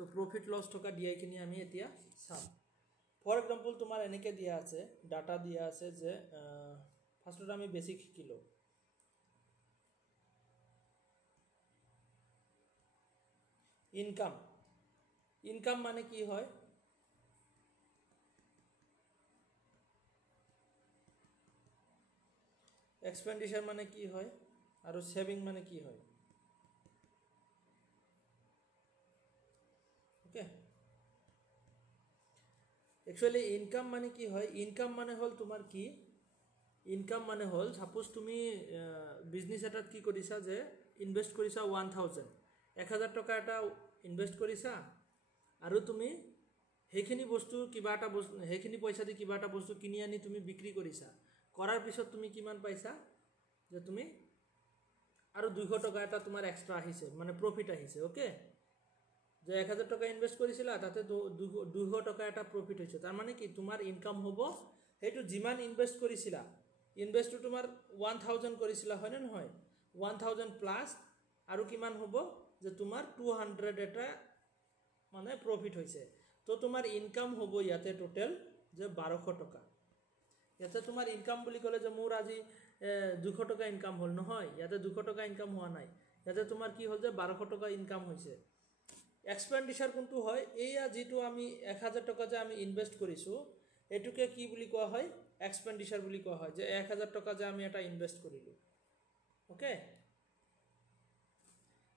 তো profit loss থকা দিয়াইখিনি আমি এতিয়া চাম ফর এক্সাম্পল তোমার এনেকে দিয়া আছে ডাটা দিয়া আছে যে ফার্স্টত আমি বেসিক শিকিলো ইনকাম ইনকাম মানে কি হয় এক্সপেন্ডিচার মানে কি হয় আর সেভিং মানে কি হয় ওকে एक्चुअली इनकाम माने कि है इनकाम माने हल तुमार की इनकाम माने हल सपोज तुमी बिजनेस एटात की करिसा जे इनवेस्ट करिसा 1000 1000 टका एटा इनवेस्ट करिसा आरो तुमी हेखिनि बस्तु किबा एटा हेखिनि पैसा दि किबा एटा बस्तु किनि आनि तुमी बिक्री करिसा करार पिছত तुमी किमान पाइसा जे तुमी आरो 200 टका एटा तुमार एक्स्ट्रा आहिसे माने प्रॉफिट आहिसे ओके যে 1000 টাকা ইনভেস্ট কৰিছিলা তাতে 200 টাকা এটা প্ৰফিট হৈছে তাৰ মানে কি তোমাৰ ইনকাম হ'ব হেতু জিমান ইনভেস্ট কৰিছিলা ইনভেস্ট তোমাৰ 1000 কৰিছিলা হয় না নহয় 1000 প্লাস আৰু কিমান হ'ব যে তোমাৰ 200 এটা মানে প্ৰফিট হৈছে তো তোমাৰ ইনকাম হ'ব ইয়াতে টোটাল যে 1200 টাকা ইয়াতে তোমাৰ ইনকাম বুলি ক'লে যে মোৰ আজি 200 টাকা ইনকাম হল নহয় ইয়াতে 200 টাকা ইনকাম হোৱা নাই ইয়াতে তোমাৰ কি হল যে 1200 টাকা ইনকাম হৈছে एक्सपेंडिचर कोनटू है एया जितु आमी 1000 टका जे आमी इनवेस्ट करिसु एटुके की बुली कोआ है एक्सपेंडिचर बुली कोआ है जे 1000 टका जे आमी एटा इनवेस्ट करिलु ओके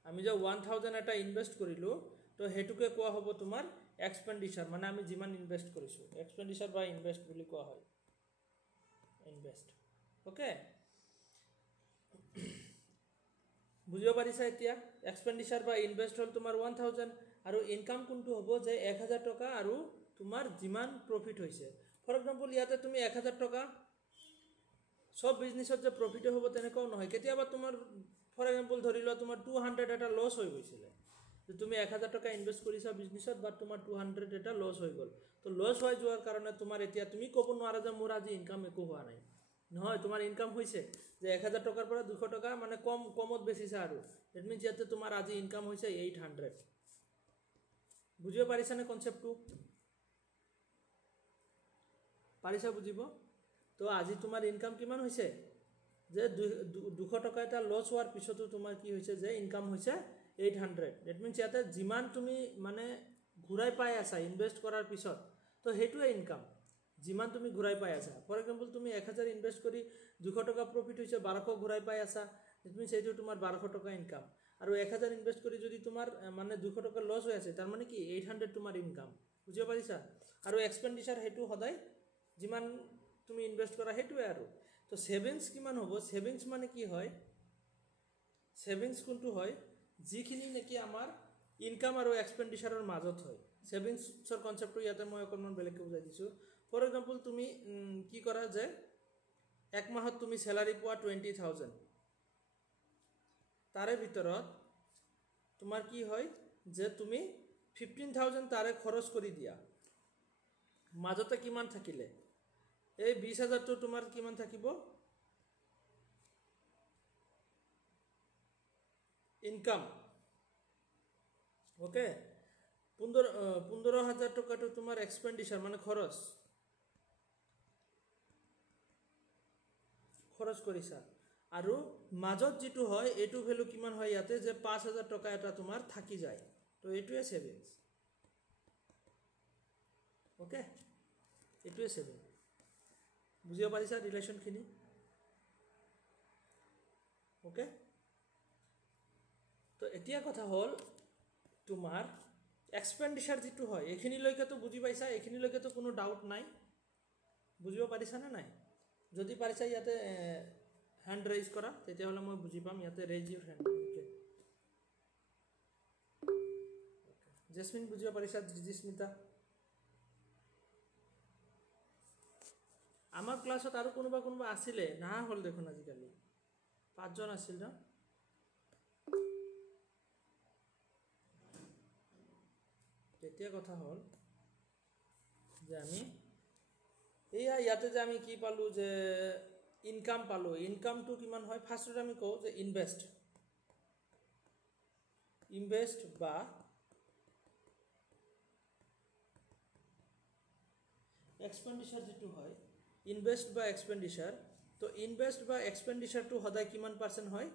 आमी जे 1000 एटा इनवेस्ट करिलु तो हेटुके कोआ हबो तुमार एक्सपेंडिचर माने आमी जिमान इनवेस्ट करिसु एक्सपेंडिचर बा इनवेस्ट बुली कोआ है इनवेस्ट ओके বুঝিব পাৰিছা এতিয়া এক্সপেন্ডিচাৰ বা ইনভেস্ট হল তোমাৰ 1000 আৰু ইনকাম কোনটো হ'ব যে 1000 টকা আৰু তোমাৰ জিমান প্ৰফিট হৈছে ফৰ এক্সাম্পল ইয়াতে তুমি 1000 টকা সব বিজনেছত যে প্ৰফিট হ'ব তেনেকৈ নহয় কেতিয়াবা তোমাৰ ফৰ এক্সাম্পল ধৰিলো তোমাৰ 200 এটা লস হৈ গৈছিল যে তুমি 1000 টকা ইনভেস্ট কৰিছা বিজনেছত বা তোমাৰ 200 এটা লস হৈ গল তো লস হৈ যোৱাৰ কাৰণে তোমাৰ এতিয়া তুমি ক'ব নোৱাৰা যে মোৰ আজি ইনকাম একো হোৱা নাই নহয় তোমাৰ ইনকাম হইছে যে 1000 টাকাৰ পৰে 200 টাকা মানে কমত বেচিছা আৰু দ্যাট মিন্স ইয়াতে তোমাৰ আজি ইনকাম হইছে 800 বুঝিব পাৰিছা না কনসেপ্টটো পাৰিছা বুঝিব তো আজি তোমাৰ ইনকাম কিমান হইছে যে 200 টাকা এটা লস হোৱাৰ পিছতো তোমাৰ কি হইছে যে ইনকাম হইছে 800 দ্যাট মিন্স ইয়াতে জিমান তুমি মানে ঘুৰাই পাই আছা ইনভেস্ট কৰাৰ পিছত তো হেতুৱে ইনকাম जिमान तुम घूराई पाई आसा फर एग्जाम्पल तुम 1000 इनवेस्ट करी 200 टका प्रॉफिट होइसे 1200 घूराई पाई आसा इट मीन्स एटु तुमार 1200 टका इनकाम और 1000 इनवेस्ट करी जदि तुमार माने 200 टका लस होय आसे तार माने कि 800 तुमार इनकाम बुझियो पारिसा और एक्सपेंडिचर हेतु हदाय जिमान तुम इनवेस्ट करा हेतुए आरो तो सेविंग्स किमान होबो सेविंग्स माने कि होय सेविंग्स कोनटु होय जिखिनि नेকি आमार इनकाम और एक्सपेंडिचरर মাজত होय सेविंग्सर कन्सेप्टটো ইয়াতে মই অকমান বেলেগকে বুজাই দিছো फर एग्जाम्पल तुम कि करा जे एक माहत तुम सैलारी पा 20000 तारे भितरत तुमार कि हय जे तुम 15000 तारे खरच करि दिया মাজতে किमान থাকিলে এই 20000 তো तुमार किमान থাকিব इनकाम ओके 15000 টাকা তো तुमार एक्सपेंडिचर माने खरच खरच करिसा आरो মাজত जितु হয় एटु ভ্যালু किमान হয় याते जे 5000 টাকা এটা তোমার থাকি যায় তো এটুয়ে সেভিংস ওকে এটুয়ে সেভিং বুঝিও পারিছা রিলেশন খিনি ওকে তো এতিয়া কথা হল তোমার এক্সপেন্ডিচার जितु হয় এখিনি লৈকে তো বুঝি পাইছা এখিনি লৈকে তো কোনো ডাউট নাই বুঝিও পারিছা না নাই যদি পারিছা ইয়াতে হ্যান্ড রেজ করা তেতিয়া হলে মই বুঝি পাম ইয়াতে raise your hand okay Jasmine বুঝিও পারিছা জিস্মিতা আমার ক্লাসত আৰু কোনোবা আছিলে না হল দেখুন আজিকালি 5 জন আছিল না তেতিয়া কথা হল যে আমি एया याते जे आमी की पालू जे इनकाम पालू इनकाम तो किमान হয় ফার্স্টত আমি কও যে ইনভেস্ট बा এক্সপেণ্ডিচাৰ যেটো হয় ইনভেষ্ট বা এক্সপেণ্ডিচাৰ তো ইনভেষ্ট বা এক্সপেণ্ডিচাৰটো সদায় কিমান পাৰ্চেণ্ট হয়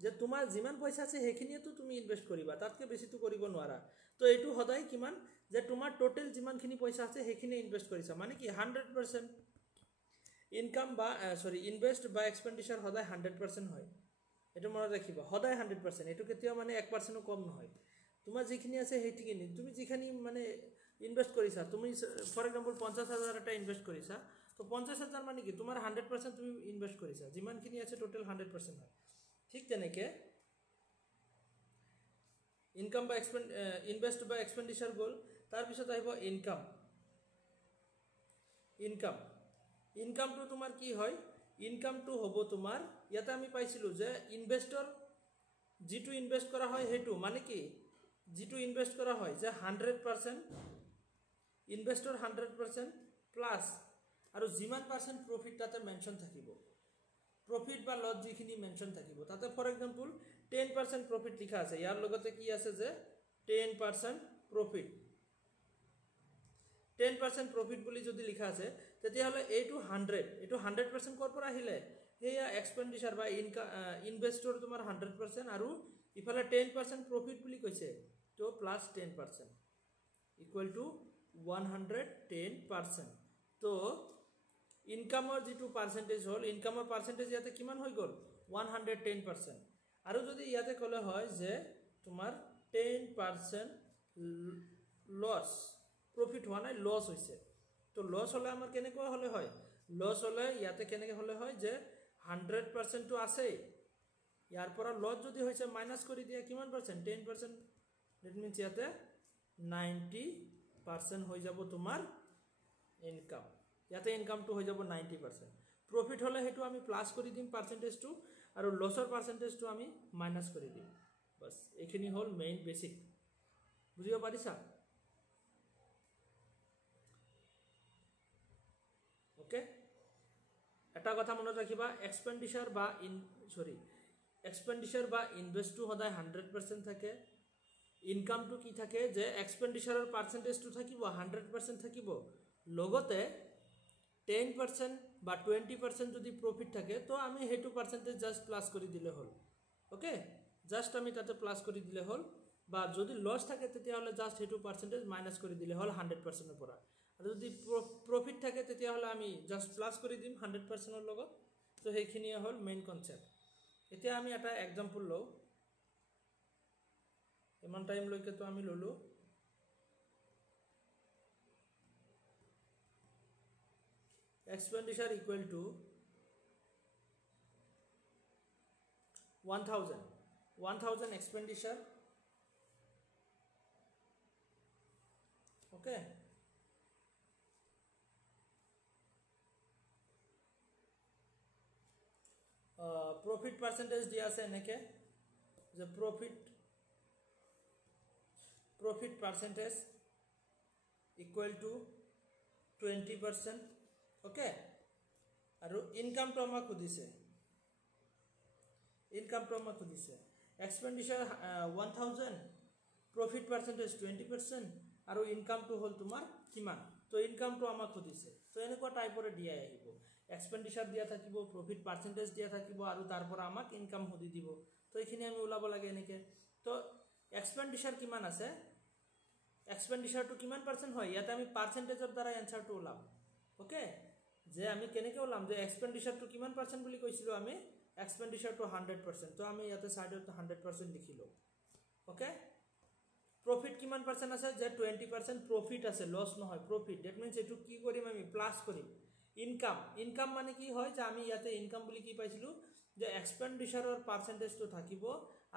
যে তোমাৰ যিমান পইচা আছে সেইখিনিয়েতো তুমি ইনভেষ্ট কৰিবা তাতকৈ বেছিটো কৰিব নোৱাৰা তো এইটো সদায় কিমান যে তোমাৰ টোটেল যিমানখিনি পইচা আছে সেইখিনি ইনভেষ্ট কৰিছা মানে কি 100% ইনকাম বা ইনভেষ্ট বা এক্সপেণ্ডিচাৰ সদায় 100% হয় এইটো মনত ৰাখিবা সদায় 100% এইটো কেতিয়াও মানে 1%ও কম নহয় তোমাৰ যিখিনি আছে সেইখিনি তুমি যিখিনি মানে ইনভেষ্ট কৰিছা তুমি ফৰ এক্সাম্পল 50,000 এটা ইনভেষ্ট কৰিছা তো 50,000 মানে কি তোমাৰ 100% তুমি ইনভেষ্ট কৰিছা যিমানখিনি আছে টোটেল 100% হয় ঠিক তেনেকৈ ইনকাম বা ইনভেষ্ট বা এক্সপেণ্ডিচাৰ গ'ল তাৰপিছত আহিব ইনকামটো তোমাৰ কি হয় ইনকামটো হ'ব তোমাৰ ইয়াতে আমি পাইছিলোঁ যে ইনভেষ্টৰ যিটো ইনভেষ্ট কৰা হয় সেইটো মানে কি যিটো ইনভেষ্ট কৰা হয় যে 100% ইনভেষ্টৰ 100% প্লাছ আৰু যিমান পাৰ্চেণ্ট প্ৰফিট তাতে মেনশ্যন থাকিব প্ৰফিট বা লছ যিখিনি মেনশ্যন থাকিব তাতে ফৰ এক্সাম্পল 10% প্ৰফিট লিখা আছে ইয়াৰ লগতে কি আছে যে 10% প্ৰফিট 10% প্ৰফিট বুলি যদি লিখা আছে তেতিয়াহ'লে এইটো 100% ক'ৰ পৰা আহিলে সেয়া এক্সপেণ্ডিচাৰ বা ইনভেষ্টৰ তোমাৰ 100% আৰু ইফালে 10% প্ৰফিট বুলি কৈছে তো প্লাছ 10% ইকুৱেল টু 110% তো ইনকামৰ যিটো পাৰ্চেণ্টেজ হ'ল ইনকামৰ পাৰ্চেণ্টেজ ইয়াতে কিমান হৈ গ'ল 110% আৰু যদি ইয়াতে ক'লে হয় যে তোমাৰ 10% লছ প্ৰফিট হোৱা নাই লছ হৈছে তো লছ হ'লে আমাৰ কেনেকুৱা হ'লে হয় লছ হ'লে ইয়াতে কেনেকৈ হ'লে হয় যে 100%টো আছেই ইয়াৰ পৰা লছ যদি হৈছে মাইনাছ কৰি দিয়া কিমান পাৰ্চেণ্ট 10% ডেট মিনছ ইয়াতে 90% হৈ যাব তোমাৰ ইনকাম ইয়াতে ইনকামটো হৈ যাব 90% প্ৰফিট হ'লে সেইটো আমি প্লাছ কৰি দিম পাৰ্চেণ্টেজটো আৰু লছৰ পাৰ্চেণ্টেজটো আমি মাইনাছ কৰি দিম বাছ এইখিনি হ'ল মেইন বেছিক বুজিব পাৰিছা ওকে এটা কথা মনত ৰাখিবা এক্সপেণ্ডিচাৰ বা ইনভেষ্টটো সদায় 100% থাকে ইনকামটো কি থাকে যে এক্সপেণ্ডিচাৰৰ পাৰ্চেণ্টেজটো থাকিব 100% থাকিব লগতে 10% বা 20% যদি প্ৰফিট থাকে তো আমি সেইটো পাৰ্চেণ্টেজ জাষ্ট প্লাছ কৰি দিলে হ'ল ওকে জাষ্ট আমি তাতে প্লাছ কৰি দিলে হ'ল বা যদি লছ থাকে তেতিয়াহ'লে জাষ্ট সেইটো পাৰ্চেণ্টেজ মাইনাছ কৰি দিলে হ'ল 100%ৰ পৰা আৰু যদি প্ৰফিট থাকে তেতিয়াহ'লে আমি জাষ্ট প্লাছ কৰি দিম 100%ৰ লগত তো সেইখিনিয়ে হ'ল মেইন কনচেপ্ট এতিয়া আমি এটা এক্সাম্পল লওঁ ইমান টাইমলৈকেতো আমি ল'লোঁ expenditure equal to 1000 expenditure okay profit percentage দিয়া আছে এনেকে যে profit percentage equal to 20% okay আৰু ইনকামটো আমাক খুদিছে এক্সপেণ্ডিচাৰ 1000 প্ৰফিট পাৰ্চেণ্টেজ 20% আৰু ইনকামটো হ'ল তোমাৰ কিমান তো ইনকামটো আমাক খুদিছে তো এনেকুৱা টাইপৰে দিয়াই আহিব এক্সপেণ্ডিচাৰ দিয়া থাকিব প্ৰফিট পাৰ্চেণ্টেজ দিয়া থাকিব আৰু তাৰ পৰা আমাক ইনকাম খুদি দিব তো এইখিনি আমি ওলাব লাগে এনেকে তো এক্সপেণ্ডিচাৰ কিমান আছে এক্সপেণ্ডিচাৰটো কিমান পাৰ্চেণ্ট হয় ইয়াতে আমি পাৰ্চেণ্টেজৰ দ্বাৰা এনসাৰটো ওলাম ওকে যে আমি কেনেকৈ ওলাম যে এক্সপেণ্ডিচাৰটো কিমান পাৰ্চেণ্ট বুলি কৈছিলোঁ আমি এক্সপেণ্ডিচাৰটো 100% তো আমি ইয়াতে সাইডত 100% লিখিলো ওকে প্ৰফিট কিমান পাৰ্চেণ্ট আছে যে 20% প্ৰফিট আছে লছ নহয় প্ৰফিট ডেট মিন্স এটো কি কৰিম আমি প্লাস কৰিম ইনকাম মানে কি হয় যে আমি ইয়াতে ইনকাম বুলি কি পাইছিলোঁ যে এক্সপেণ্ডিচাৰৰ পাৰ্চেণ্টেজটো থাকিব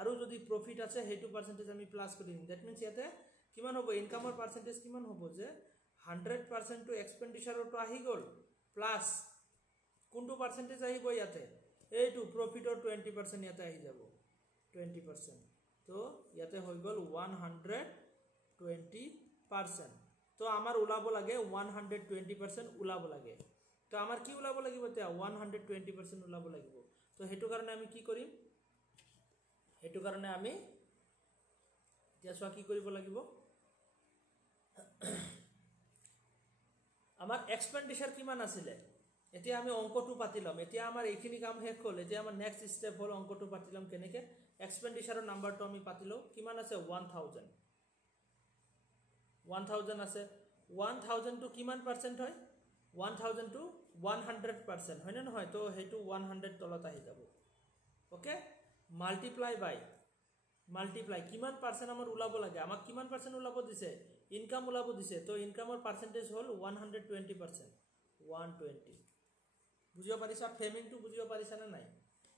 আৰু যদি প্ৰফিট আছে সেইটো পাৰ্চেণ্টেজ আমি প্লাস কৰি দিম ডেট মিন্স ইয়াতে কিমান হ'ব ইনকামৰ পাৰ্চেণ্টেজ কিমান হ'ব যে 100% টু এক্সপেণ্ডিচাৰটো আহি গ'ল প্লাস কোনটো পাৰ্চেণ্টেজ আহিব ইয়াতে এইটো প্ৰফিটৰ 20% ইয়াতে আহি যাব 20% তো ইয়াতে হৈ গ'ল 120% তো আমাৰ ওলাব লাগে 120% ওলাব লাগে তো আমাৰ কি ওলাব লাগিব তে 120% ওলাব লাগিব তো হেতু কাৰণে আমি কি কৰিম হেতু কাৰণে আমি এতিয়া কি কৰিব লাগিব আমাৰ এক্সপেণ্ডিচাৰ কিমান আছিলে এতিয়া আমি অংকটো পাতি ল'ম এতিয়া আমাৰ এইখিনি কাম শেষ হ'ল এতিয়া আমাৰ নেক্সট ষ্টেপ হ'ল অংকটো পাতি ল'ম কেনেকৈ এক্সপেণ্ডিচাৰৰ নাম্বাৰটো আমি পাতি লওঁ কিমান আছে 1000 আছে 1000 টো কিমান পাৰ্চেণ্ট হয় 1000 টো 100% হয় নে নহয় তো সেইটো 100 তলত আহি যাব ওকে মাল্টিপ্লাই কিমান পাৰ্চেণ্ট আমাৰ ওলাব লাগে আমাক কিমান পাৰ্চেণ্ট ওলাব দিছে ইনকাম ওলাব দিছে তো ইনকামৰ পাৰ্চেণ্টেজ হ'ল 120% 120 বুজিব পাৰিছা ফ্ৰেমিংটো বুজিব পাৰিছা নে নাই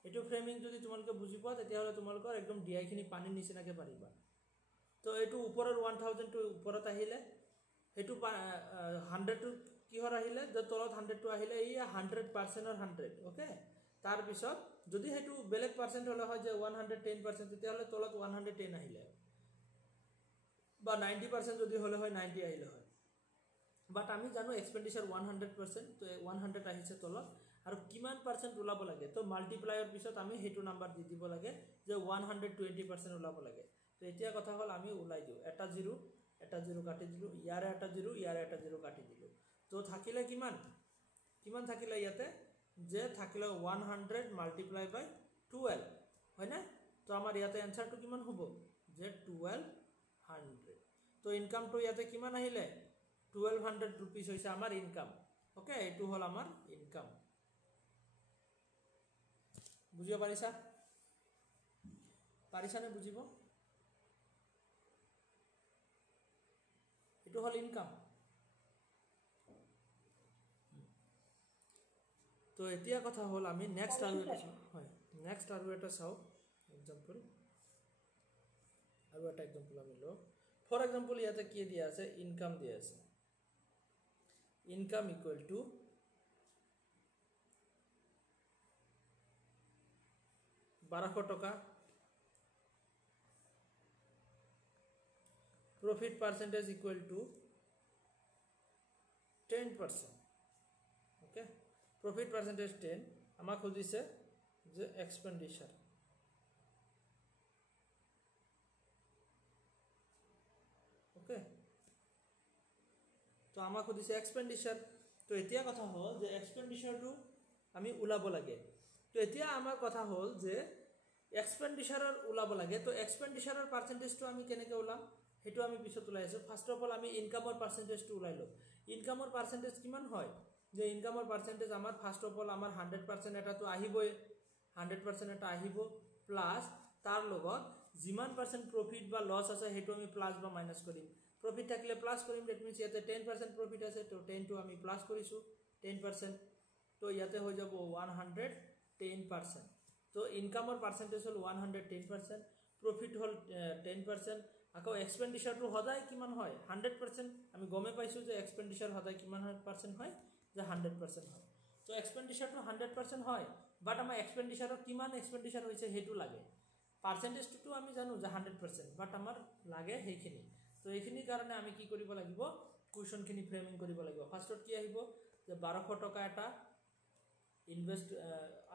এইটো ফ্ৰেমিং যদি তোমালোকে বুজি পোৱা তেতিয়াহ'লে তোমালোকৰ একদম ডিআইখিনি পানীৰ নিচিনাকৈ পাৰিবা তো এইটো ওপৰৰ 1000 টো ওপৰত আহিলে সেইটো 100 টো কিহৰ আহিলে যে তলত 100 টো আহিলে এই 100% অৰ 100 ওকে তাৰ পিছত যদি হেতু বেলেগ পাৰ্চেন্ট হলে হয় যে 110% তেতিয়াহলে তলত 110 আহিলে বা 90% যদি হলে হয় 90 আহিলে হয় বাট আমি জানো এক্সপেন্ডিচাৰ 100% তো 100 আহিছে তলত আৰু কিমান পাৰ্চেন্ট ওলাব লাগে তো মাল্টিপ্লাইৰ পিছত আমি হেতু নাম্বাৰ দি দিব লাগে যে 120% ওলাব লাগে তো এতিয়া কথা হল আমি ওলাই দিও এটা 0 কাটি দিলো ইয়াৰে এটা 0 কাটি দিলো তো থাকিলে কিমান থাকিলে ইয়াতে যে থাকিলে 100 মাল্টিপ্লাই বাই 12 হয় না তো আমাৰ ইয়াতে আনসাৰটো কিমান হ'ব যে 1200 তো ইনকামটো ইয়াতে কিমান আহিলে 1200 रुपीस হৈছে আমাৰ ইনকাম ওকে এটো হল আমাৰ ইনকাম বুজিব পাৰিছা নে বুজিব এটো হল ইনকাম তো এতিয়া কথা হল আমি নেক্সট আৰু এটা চাও एग्जांपल আৰু এটা एग्जांपल আমি লও ফৰ एग्जांपल ইয়াতে কি দিয়া আছে ইনকাম দিয়া আছে income equal to $1200 profit percentage equal to 10% okay profit percentage 10 আমাক খুদিছে যে এক্সপেন্ডিচাৰ ওকে তো আমাক খুদিছে এক্সপেন্ডিচাৰ তো এতিয়া কথা হল যে এক্সপেন্ডিচাৰটো আমি উলাব লাগে তো এতিয়া আমাৰ কথা হল যে এক্সপেন্ডিচাৰৰ উলাব লাগে তো এক্সপেন্ডিচাৰৰ পাৰ্চেন্টেজটো আমি কেনেকৈ উলাম হেতু আমি পিছত উলাই আছো ফাৰ্স্ট অফ অল আমি ইনকামৰ পাৰ্চেন্টেজটো উলাই লও ইনকামৰ পাৰ্চেন্টেজ কিমান হয় যে ইনকামৰ পাৰ্চেন্টেজ আমাৰ ফাৰ্স্ট অফ অল আমাৰ 100% এটা তো আহিবই 100% এটা আহিব প্লাস তাৰ লগত যিমান পাৰ্চেন্ট প্ৰফিট বা লস আছে হেতু আমি প্লাস বা মাইনাস কৰিম प्रॉफिट থাকিলে প্লাস কৰিম দ্যাট মিন্স ইয়াতে 10% प्रॉफिट আছে তো 10 টো আমি প্লাস কৰিছো 10% তো ইয়াতে হৈ যাব 110% তো ইনকামৰ পাৰ্চেন্টেজ হল 110% प्रॉफिट হল 10% আকৌ এক্সপেন্ডিচাৰটো হদাই কিমান হয় 100% আমি গমে পাইছো যে এক্সপেন্ডিচাৰ হদাই কিমান পাৰ্চেন্ট হয় যে 100% হয় তো এক্সপেন্ডিচাৰটো 100% হয় বাট আমাৰ এক্সপেন্ডিচাৰৰ কিমান এক্সপেন্ডিচাৰ হৈছে হেতু লাগে পাৰ্চেন্টেজটো আমি জানো যে 100% বাট আমাৰ লাগে হেখিনি তো এইখিনি কাৰণে আমি কি কৰিব লাগিব কোৱেশ্চনখিনি ফ্ৰেমিং কৰিব লাগিব ফাৰ্স্টত কি আহিব যে 1200 টকা এটা ইনভেস্ট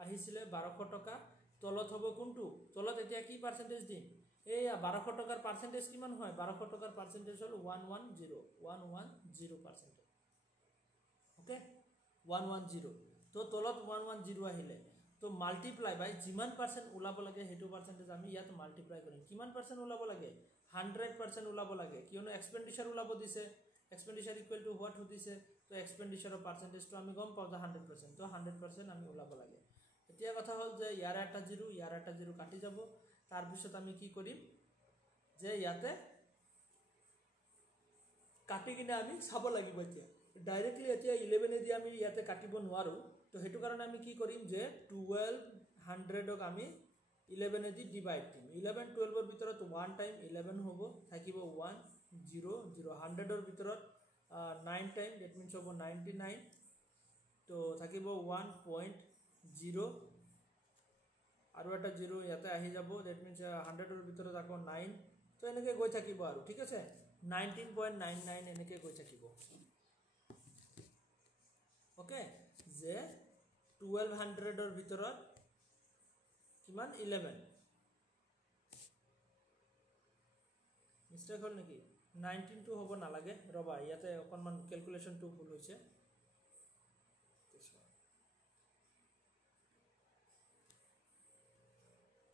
আহিছিলে 1200 টকা তলত হ'ব কোনটো তলত এতিয়া কি পাৰ্চেন্টেজ দিম এয়া 1200 টকাৰ পাৰ্চেন্টেজ কিমান হয় 1200 টকাৰ পাৰ্চেন্টেজ হল 110% ওকে 110 তো তলত 110 আহিলে তো মাল্টিপ্লাই বাই যিমান পাৰ্চেন্ট ওলাব লাগে হেতু পাৰ্চেন্টেজ আমি ইয়াত মাল্টিপ্লাই কৰিম কিমান পাৰ্চেন্ট ওলাব লাগে 100% ওলাব লাগে কিয়নো এক্সপেন্ডিচাৰ ওলাব দিছে এক্সপেন্ডিচাৰ ইকুৱেল টু হোৱাট দিছে তো এক্সপেন্ডিচাৰৰ পাৰ্চেন্টেজটো আমি গম পাও যে 100% তো 100% আমি ওলাব লাগে এতিয়া কথা হল যে ইয়াৰ এটা 0 কাটি যাব তাৰ পিছত আমি কি কৰিম যে ইয়াতে কাটি কিনে আমি চাব লাগিব এতিয়া ডাইৰেক্টলি এতিয়া 11 এ দি আমি ইয়াতে কাটিব নোৱাৰো তো হেতু কাৰণে আমি কি কৰিম যে 1200 ক আমি 11 এ দি ডিভাইড দিম 11 12 ৰ ভিতৰত 1 টাইম 11 হ'ব থাকিব 1 0 0 100 ৰ ভিতৰত 9 টাইম দ্যাট মিন্স হ'ব 99 তো থাকিব 1.0 আৰু এটা 0 ইয়াতে আহি যাব দ্যাট মিন্স 100 ৰ ভিতৰত আকৌ 9 তো এনেকৈ গৈ থাকিব আৰু ঠিক আছে 19.99 এনেকৈ গৈ থাকিব ওকে যে 1200 ৰ ভিতৰত কিমান 11 মিস্টেক হল নেকি 19 টো হ'ব নালাগে ৰবা ইয়াতে অকনমান ক্যালকুলেশন টো ভুল হৈছে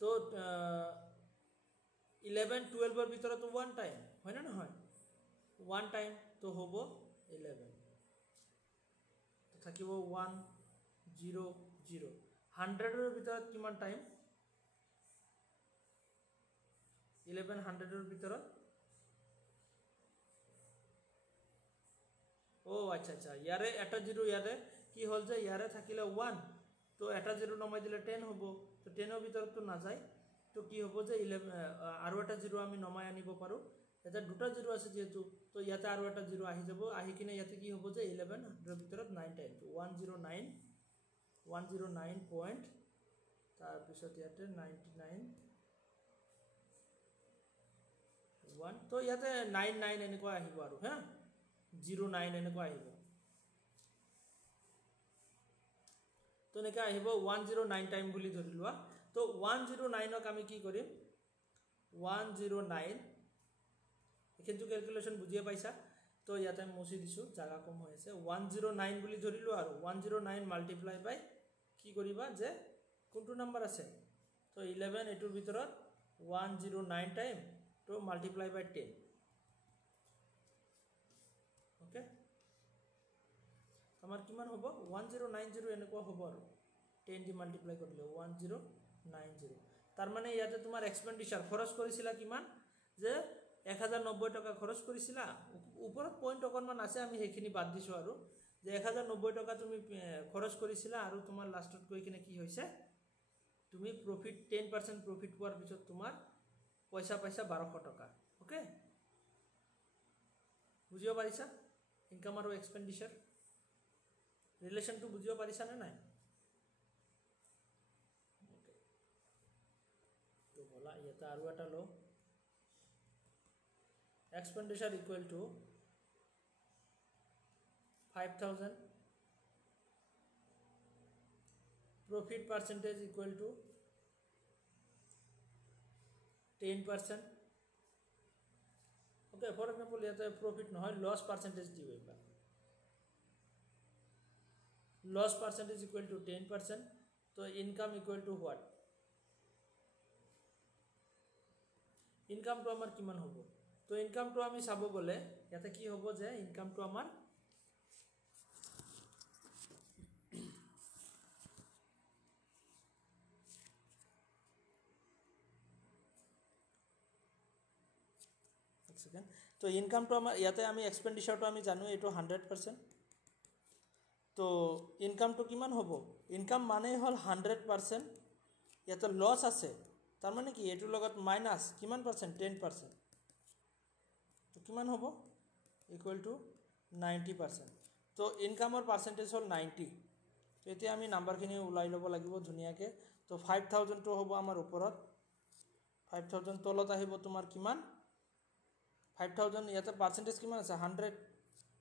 তো 11 12 ভিতৰত ওৱান টাইম হয় না নহয় ওৱান টাইম তো হ'ব 11 তো থাকিব 1 0 0 100 ভিতৰত কিমান টাইম 1100 ভিতৰত ও আচ্ছা আচ্ছা ইয়াৰে এটা জিৰো ইয়াৰে কি হ'ল যে ইয়াৰে থাকিলে 1 তো এটা জিৰো নমাই দিলে 10 হ'ব তো 10 ভিতৰত তো না যায় তো কি হ'ব যে 11 আৰু এটা জিৰো আমি নমাই আনিব পাৰো এটা দুটা জিৰো আছে যেহেতু তো ইয়াতে আৰু এটা জিৰো আহি যাব আহি কিনে ইয়াতে কি হ'ব যে 11 এর ভিতৰত 9 টাইম তো 109 পয়েন্ট তাৰ পিছত ইয়াতে 99 1 তো ইয়াতে 99 এনেকুৱা আহিব আৰু হা 09 এনেকুৱা আহিব তো এনেকৈ আহিব 109 টাইম বুলি ধৰি লোৱা তো 109 ক আমি কি কৰিম 109 এখানটো ক্যালকুলেশন বুঝিয়ে পাইছা তো ইয়াতে আমি মুছি দিছো জায়গা কম হৈ আছে 109 বুলি ধৰিলো আৰু 109 মাল্টিপ্লাই বাই কি কৰিবা যে কোনটো নাম্বাৰ আছে তো 11 এটোৰ ভিতৰত 109 টাইম তো মাল্টিপ্লাই বাই 10 ওকে আমাৰ কিমান হ'ব 1090 এনেকুৱা হ'ব আৰু 10 দি মাল্টিপ্লাই কৰিলে 1090 তাৰ মানে ইয়াতে তোমাৰ এক্সপেন্ডিচাৰ খৰচ কৰিছিলা কিমান যে 1090 টাকা খৰচ কৰিছিলা ওপৰত পইণ্ট অকনমান আছে আমি হেখিনি বাদ দিছো আৰু যে 1090 টাকা তুমি খৰচ কৰিছিলা আৰু তোমাৰ লাষ্টত গৈ কিনে কি হৈছে তুমি প্ৰফিট 10% প্ৰফিট পোৱাৰ পিছত তোমাৰ পইচা পাইছা 1200 টাকা ওকে বুজিব পাৰিছা ইনকাম আৰু এক্সপেন্ডিচাৰ ৰিলেশনটো বুজিব পাৰিছা নে নাই ওকে তো বলা এটা আৰু এটা লো expenditure equal to 5000 profit percentage equal to 10% okay for example here profit no loss percentage diba loss percentage equal to 10% so income equal to what income to amar kiman hobo তো income তো আমি চাব গলে ইয়াতে কি হ'ব যে income তো আমাৰ এক সেকেন্ড তো ইনকাম তো আমাৰ ইয়াতে আমি এক্সপেন্ডিচাৰ তো আমি জানো এটো 100% তো ইনকাম তো কিমান হ'ব ইনকাম মানে হল 100% ইয়াতে লস আছে তাৰ মানে কি এটো লগত মাইনাস কিমান পাৰ্সেন্ট 10% তো কিমান হ'ব ইকুয়াল টু 90% তো ইনকামৰ পাৰ্সেন্টেজ হল 90 তো এতিয়া আমি নাম্বাৰখিনি উলাই লব লাগিব ধুনিয়াকে তো 5000 তো হ'ব আমাৰ ওপৰত 5000 তলত আহিব তোমাৰ কিমান 5000 ইয়াতে পার্সেন্টেজ কিমান আছে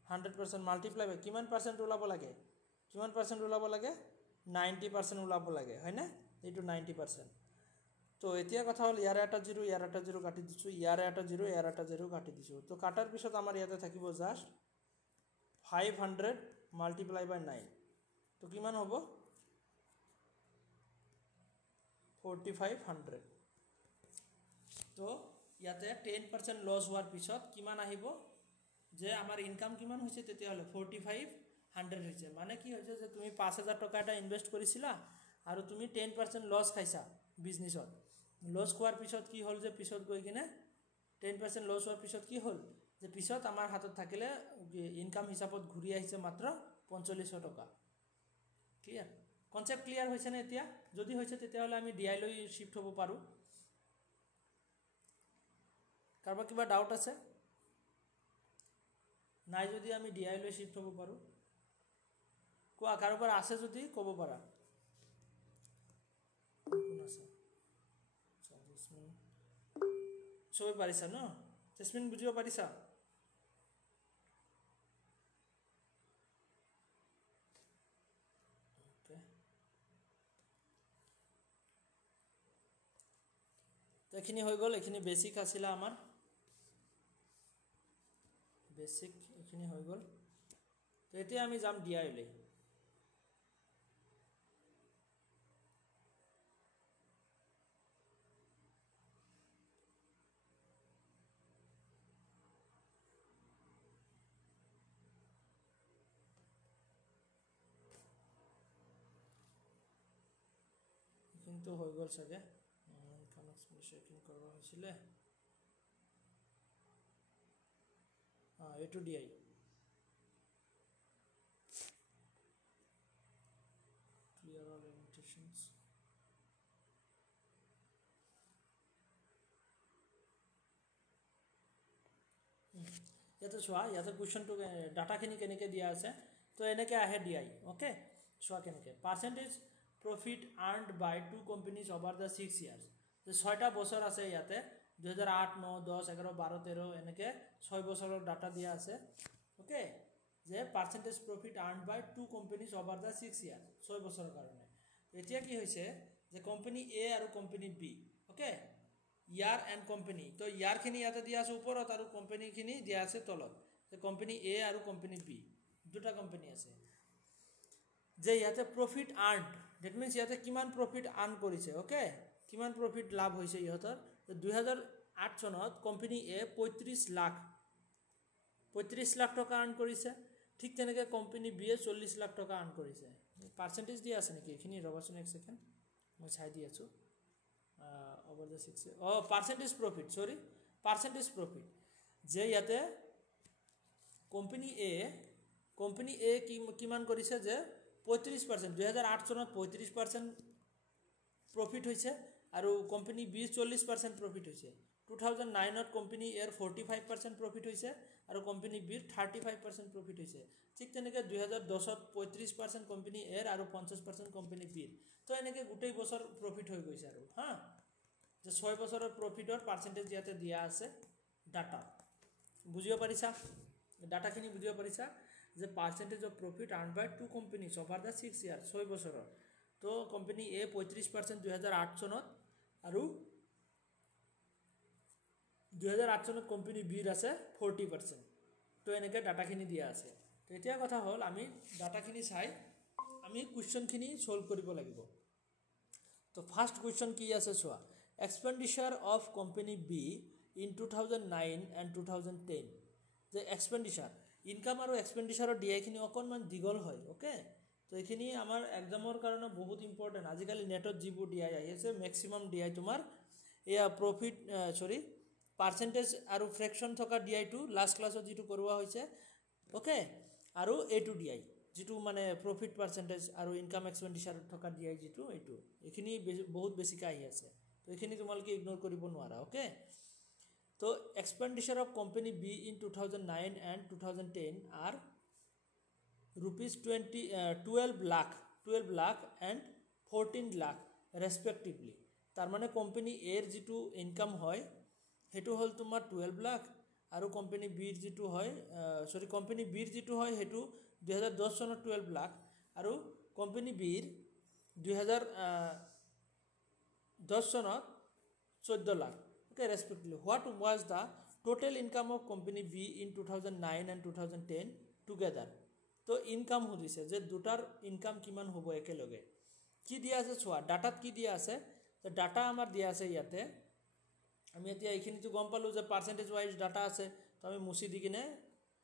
100% মাল্টিপ্লাই বাই কিমান পার্সেন্ট ওলাব লাগে কিমান পার্সেন্ট ওলাব লাগে 90% ওলাব লাগে হয় না এইটো 90% তো এতিয়া কথা হল ইয়াৰ এটা জিৰো কাটি দিছো ইয়াৰ এটা জিৰো কাটি দিছো তো কাটাৰ পিছত আমাৰ ইয়াতে থাকিব জাস্ট 500 মাল্টিপ্লাই বাই 9 তো কিমান হ'ব 4500 তো ইয়াতে 10% লস হোৱাৰ পিছত কিমান আহিব যে আমাৰ ইনকাম কিমান হৈছে তেতিয়া হলে 4500 হৈছে মানে কি হৈছে যে তুমি 5000 টকা এটা ইনভেস্ট কৰিছিলা আৰু তুমি 10% লস খাইছা বিজনেছত লস খোৱাৰ পিছত কি হল যে পিছত গৈ কিনে 10% লস হোৱাৰ পিছত কি হল যে পিছত আমাৰ হাতত থাকিলে ইনকাম হিচাপত ঘূৰি আহিছে মাত্ৰ 4500 টকা ক্লিয়াৰ কনসেপ্ট ক্লিয়াৰ হৈছে নে এতিয়া যদি হৈছে তেতিয়া হলে আমি ডিআই লৈ শিফট হ'ব পাৰো কাৰোবাৰ কিবা ডাউট আছে নাই যদি আমি ডিআই লৈ শিফট হ'ব পাৰো কোৱা কাৰোবাৰ আছে যদি ক'ব পাৰা কোন আছে সবাই পাৰিছা ন জেসমিন বুজিব পাৰিছা ওকে তো এখিনি হৈ গল এখিনি বেসিক আছিল আমাৰ বেসিক এখিনি হৈ গল তো এতিয়া আমি যাম ডিআই লৈ তো হৈ গ'ল চাগে ইনকাম এক্সপেন্ডিচাৰ কৰিব হৈছিলে এইটো DI clear all limitations ইয়াতে চোৱা ইয়াতে কুৱেশ্যনটো ডাটাখিনি কেনেকৈ দিয়া আছে তো এনেকৈ আহে DI অ'কে চোৱা কেনেকৈ percentage profit earned by two companies over the 6 years যে 6টা বছৰ আছে ইয়াতে 2008 9 10 11 12 13 এনেকৈ 6 বছৰৰ ডাটা দিয়া আছে অ'কে যে percentage profit earned by two companies over the 6 years 6 বছৰৰ কাৰণে এতিয়া কি হৈছে যে কোম্পানী A আৰু কোম্পানী B অ'কে ইয়াৰ এণ্ড কোম্পানী তো ইয়াৰখিনি ইয়াতে দিয়া আছে ওপৰত আৰু কোম্পানীখিনি দিয়া আছে তলত যে কোম্পানী A আৰু কোম্পানী B দুটা কোম্পানী আছে যে ইয়াতে প্ৰফিট আৰ্নড ডেট মিনছ ইয়াতে কিমান প্ৰফিট আৰ্ন কৰিছে অ'কে কিমান প্ৰফিট লাভ হৈছে ইহঁতৰ 2008 চনত কোম্পানী A 35 লাখ টকা আৰ্ন কৰিছে ঠিক তেনেকৈ কোম্পানী B 40 লাখ টকা আৰ্ন কৰিছে পাৰ্চেণ্টেজ দিয়া আছে নেকি এইখিনি ৰ'বাচোন এক ছেকেণ্ড মই চাই দি আছোঁ over the 6 percentage profit sorry percentage profit যে ইয়াতে কোম্পানী A কিমান কৰিছে যে 35% 2008 চনত 35% প্ৰফিট হৈছে আৰু কোম্পানী B 40% প্ৰফিট হৈছে 2009 ত কোম্পানী A 45% প্ৰফিট হৈছে আৰু কোম্পানী B 35% প্ৰফিট হৈছে ঠিক তেনেকৈ 2010 ত 35% কোম্পানী A আৰু 50% কোম্পানী B তো এনেকৈ গোটেই বছৰ প্ৰফিট হৈ গৈছে আৰু হা যে 6 বছৰৰ প্ৰফিটৰ পাৰ্চেণ্টেজ ইয়াতে দিয়া আছে ডাটা বুজিব পাৰিছা ডাটাখিনি বুজিব পাৰিছা যে percentage of profit earn by two companies over the 6 years 6 বছৰৰ তো কোম্পানী A 35% 2008 চনত আৰু 2008 চনত কোম্পানী B আছে 40% তো এনেকৈ ডাটাখিনি দিয়া আছে তো এতিয়া কথা হ'ল আমি ডাটাখিনি চাই আমি কুৱেশ্যনখিনি সলভ কৰিব লাগিব তো ফাৰ্ষ্ট কুৱেশ্যন কি আছে চোৱা expenditure of company B in 2009 and 2010 যে এক্সপেণ্ডিচাৰ ইনকাম আৰু এক্সপেণ্ডিচাৰৰ DI-খিনি অকণমান দীঘল হয় অ'কে তো এইখিনি আমাৰ এক্সামৰ কাৰণে বহুত ইম্পৰ্টেণ্ট আজিকালি নেটত যিবোৰ DI আহি আছে মেক্সিমাম DI তোমাৰ এয়া প্ৰফিট পাৰ্চেণ্টেজ আৰু ফ্ৰেকশ্যন থকা DI-টো লাষ্ট ক্লাছত যিটো কৰোৱা হৈছে অ'কে আৰু এইটো DI যিটো মানে প্ৰফিট পাৰ্চেণ্টেজ আৰু ইনকাম এক্সপেণ্ডিচাৰ থকা DI যিটো এইখিনি বহুত বেছিকৈ আহি আছে তো এইখিনি তোমালোকে ইগন'ৰ কৰিব নোৱাৰা অ'কে তো expenditure of company B in 2009 and 2010 R ₹12 lakh and 14 lakh respectively তাৰমানে কোম্পানী Aৰ যিটো ইনকাম হয় সেইটো হ'ল তোমাৰ 12 লাখ আৰু কোম্পানী Bৰ যিটো হয় কোম্পানী Bৰ যিটো হয় সেইটো 2010 চনত 12 লাখ আৰু কোম্পানী Bৰ 2010 চনত 14 lakh okay respectively what was the total income of company B in 2009 and 2010 together তো ইনকাম সুধিছে যে দুটাৰ ইনকাম কিমান হ'ব একেলগে কি দিয়া আছে চোৱা ডাটাত কি দিয়া আছে তো ডাটা আমাৰ দিয়া আছে ইয়াতে আমি এতিয়া এইখিনিতো গম পালোঁ যে পাৰ্চেণ্টেজ ৱাইজ ডাটা আছে তো আমি মুছি দি কিনে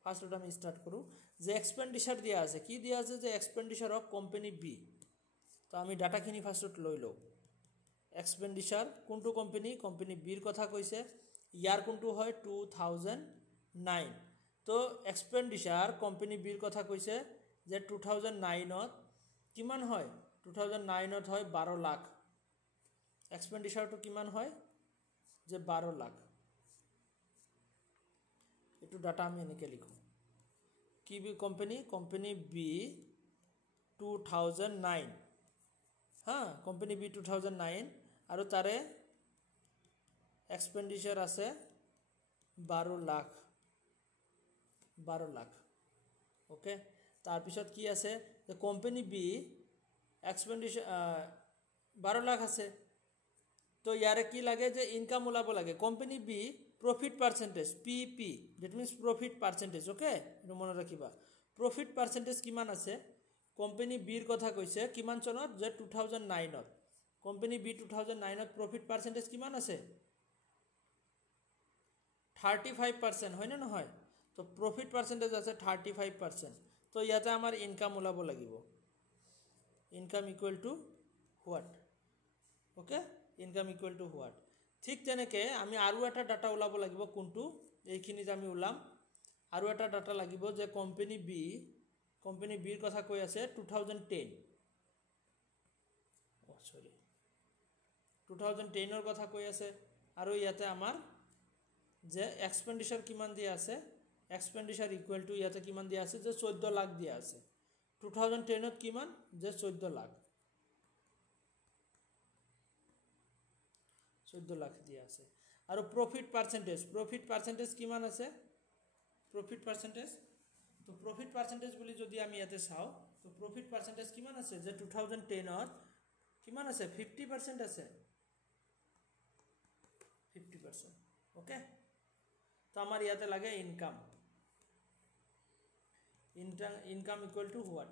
ফাৰ্ষ্টত আমি ষ্টাৰ্ট কৰোঁ যে এক্সপেণ্ডিচাৰ দিয়া আছে কি দিয়া আছে যে এক্সপেণ্ডিচাৰ অফ কোম্পানী B তো আমি ডাটাখিনি ফাৰ্ষ্টত লৈ লওঁ এক্সপেণ্ডিচাৰ কোনটো কোম্পানী Bৰ কথা কৈছে ইয়াৰ কোনটো হয় 2009 তো এক্সপেণ্ডিচাৰ কোম্পানী Bৰ কথা কৈছে যে 2009ত কিমান হয় 2009ত হয় 12 লাখ এক্সপেণ্ডিচাৰটো কিমান হয় যে 12 লাখ এইটো ডাটা আমি এনেকৈ লিখোঁ কি কোম্পানী B 2009 হা কোম্পানী B 2009 আৰু তাৰে এক্সপেণ্ডিচাৰ আছে 12 লাখ ওকে তাৰপিছত কি আছে যে কোম্পানী B এক্সপেণ্ডিচাৰ 12 লাখ আছে তো ইয়াৰে কি লাগে যে ইনকাম ওলাব লাগে company B profit percentage PP that means profit percentage okay এইটো মনত ৰাখিবা প্ৰফিট পাৰ্চেণ্টেজ কিমান আছে কোম্পানী Bৰ কথা কৈছে কিমান চনত যে 2009ত কোম্পানী B 2009ত প্ৰফিট পাৰ্চেণ্টেজ কিমান আছে 35% হয় নে নহয় তো প্ৰফিট পাৰ্চেণ্টেজ আছে 35% তো ইয়াতে আমাৰ ইনকাম ওলাব লাগিব income equal to what okay income equal to what ঠিক তেনেকৈ আমি আৰু এটা ডাটা ওলাব লাগিব কোনটো এইখিনিত আমি ওলাম আৰু এটা ডাটা লাগিব যে কোম্পানী বিৰ কথা কৈ আছে 2010 সৰি 2010 কথা কৈ আছে আৰু ইয়াতে আমাৰ যে এক্সপেন্ডিচাৰ কিমান দিয়া আছে এক্সপেন্ডিচাৰ ইকুৱেল টু ইয়াতে কিমান দিয়া আছে যে 14 লাখ দিয়া আছে 2010 কিমান যে 14 লাখ 14 লাখ দিয়া আছে আৰু প্ৰফিট পাৰ্চেন্টেজ কিমান আছে প্ৰফিট পাৰ্চেন্টেজ বুলি যদি আমি ইয়াতে চাও তো প্ৰফিট পাৰ্চেন্টেজ কিমান আছে যে 2010 কিমান আছে 50% আছে 50% ওকে তো আমাৰ ইয়াতে লাগে ইনকাম ইকুৱেল টু হোৱাট